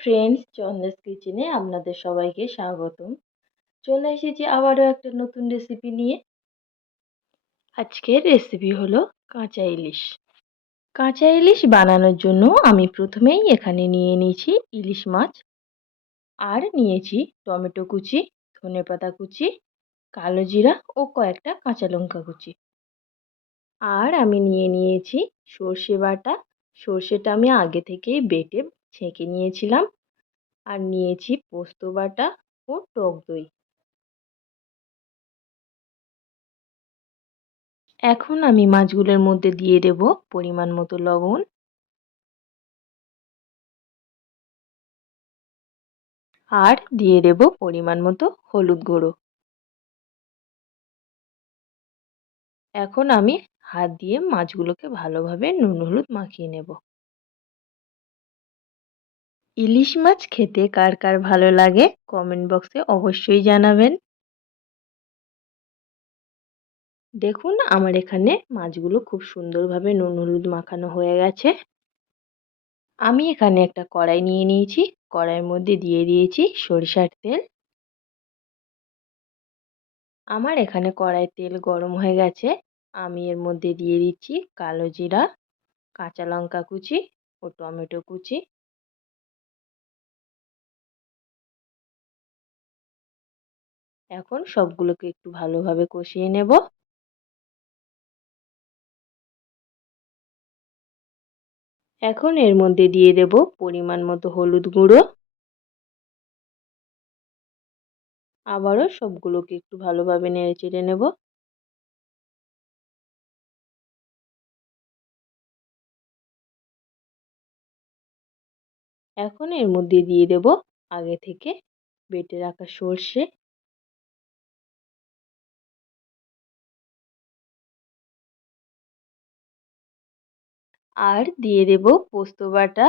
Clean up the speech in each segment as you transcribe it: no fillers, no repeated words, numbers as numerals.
Friends, চন্দ্রাস কিচেনে আপনাদের সবাইকে স্বাগতম। চলে এসেছি আবারও একটা নতুন রেসিপি নিয়ে। আজকের রেসিপি হলো কাঁচা ইলিশ। কাঁচা ইলিশ বানানোর জন্য আমি প্রথমেই এখানে নিয়ে নিয়েছি ইলিশ মাছ, আর নিয়েছি টমেটো কুচি, ধনেপাতা কুচি, কালো জিরা ও কয়েকটা কাঁচা লঙ্কা কুচি। আর আমি নিয়ে নিয়েছি সর্ষে বাটা। সর্ষেটা আমি আগে থেকেই বেটে ছেঁকে নিয়েছিলাম। আর নিয়েছি পোস্ত বাটা ও টক দই। এখন আমি মাছগুলোর মধ্যে দিয়ে দেব পরিমাণ মতো লবণ, আর দিয়ে দেব পরিমাণ মতো হলুদ গুঁড়ো। এখন আমি হাত দিয়ে মাছগুলোকে ভালোভাবে নুন হলুদ মাখিয়ে নেব। ইলিশ মাছ খেতে কার কার ভালো লাগে কমেন্ট বক্সে অবশ্যই জানাবেন। দেখুন আমার এখানে মাছগুলো খুব সুন্দরভাবে নুন হলুদ মাখানো হয়ে গেছে। আমি এখানে একটা কড়াই নিয়ে নিয়েছি। কড়াইয়ের মধ্যে দিয়ে দিয়েছি সরিষার তেল। আমার এখানে কড়াইয়ের তেল গরম হয়ে গেছে। আমি এর মধ্যে দিয়ে দিচ্ছি কালো জিরা, কাঁচা লঙ্কা কুচি ও টমেটো কুচি। এখন সবগুলোকে একটু ভালোভাবে কষিয়ে নেব। এখন এর মধ্যে দিয়ে দেব পরিমাণ মতো হলুদ গুঁড়ো। আবারও সবগুলোকে একটু ভালোভাবে নেড়েচেড়ে নেব। এখন এর মধ্যে দিয়ে দেব আগে থেকে বেটে রাখা সর্ষে। আর দিয়ে দেব পোস্ত বাটা।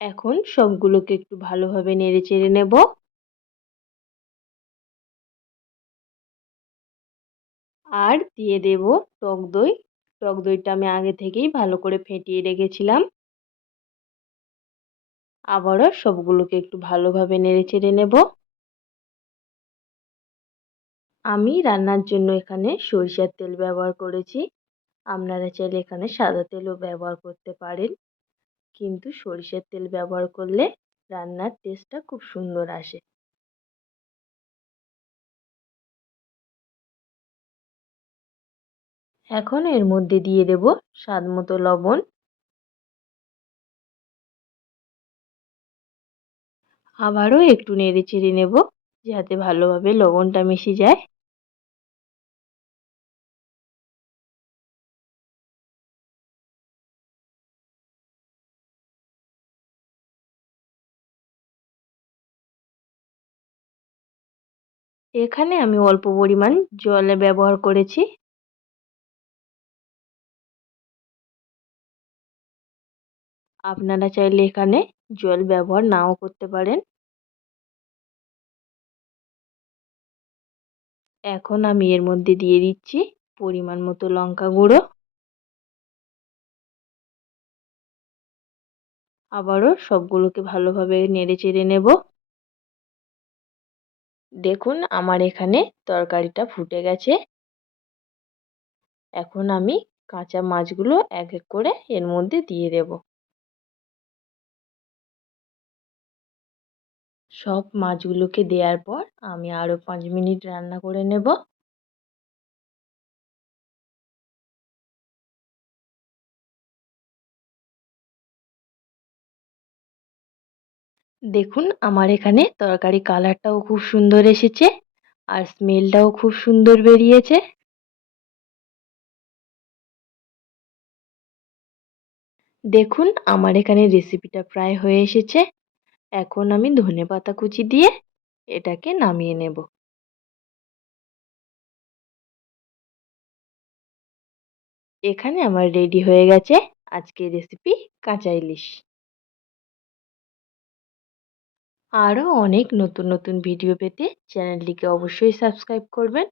এখন সবগুলোকে একটু ভালোভাবে নেড়েচেড়ে নেব। আর দিয়ে দেব টক দই। টক দইটা আমি আগে থেকেই ভালো করে ফেটিয়ে রেখেছিলাম। আবারও সবগুলোকে একটু ভালোভাবে নেড়েচেড়ে নেব। আমি রান্নার জন্য এখানে সরিষার তেল ব্যবহার করেছি। আপনারা চাইলে এখানে সাদা তেলও ব্যবহার করতে পারেন, কিন্তু সরিষার তেল ব্যবহার করলে রান্নার টেস্টটা খুব সুন্দর আসে। এখন এর মধ্যে দিয়ে দেব স্বাদ মতো লবণ। আবারও একটু নেড়েচেড়ে নেব যাতে ভালোভাবে লবণটা মিশে যায়। এখানে আমি অল্প পরিমাণ জল ব্যবহার করেছি। আপনারা চাইলে এখানে জল ব্যবহার নাও করতে পারেন। এখন আমি এর মধ্যে দিয়ে দিচ্ছি পরিমাণ মতো লঙ্কা গুঁড়ো। আবারও সবগুলোকে ভালোভাবে নেড়েচেড়ে নেব। দেখুন আমার এখানে তরকারিটা ফুটে গেছে। এখন আমি কাঁচা মাছগুলো এক এক করে এর মধ্যে দিয়ে দেব। সব মাছগুলোকে দেওয়ার পর আমি আরও 5 মিনিট রান্না করে নেব। দেখুন আমার এখানে তরকারি কালারটাও খুব সুন্দর এসেছে, আর স্মেলটাও খুব সুন্দর বেরিয়েছে। দেখুন আমার এখানে রেসিপিটা প্রায় হয়ে এসেছে। এখন আমি ধনেপাতা কুচি দিয়ে এটাকে নামিয়ে নেব। এখানে আমার রেডি হয়ে গেছে আজকের রেসিপি কাঁচা ইলিশ। আরও অনেক নতুন নতুন ভিডিও পেতে চ্যানেলটিকে অবশ্যই সাবস্ক্রাইব করবেন।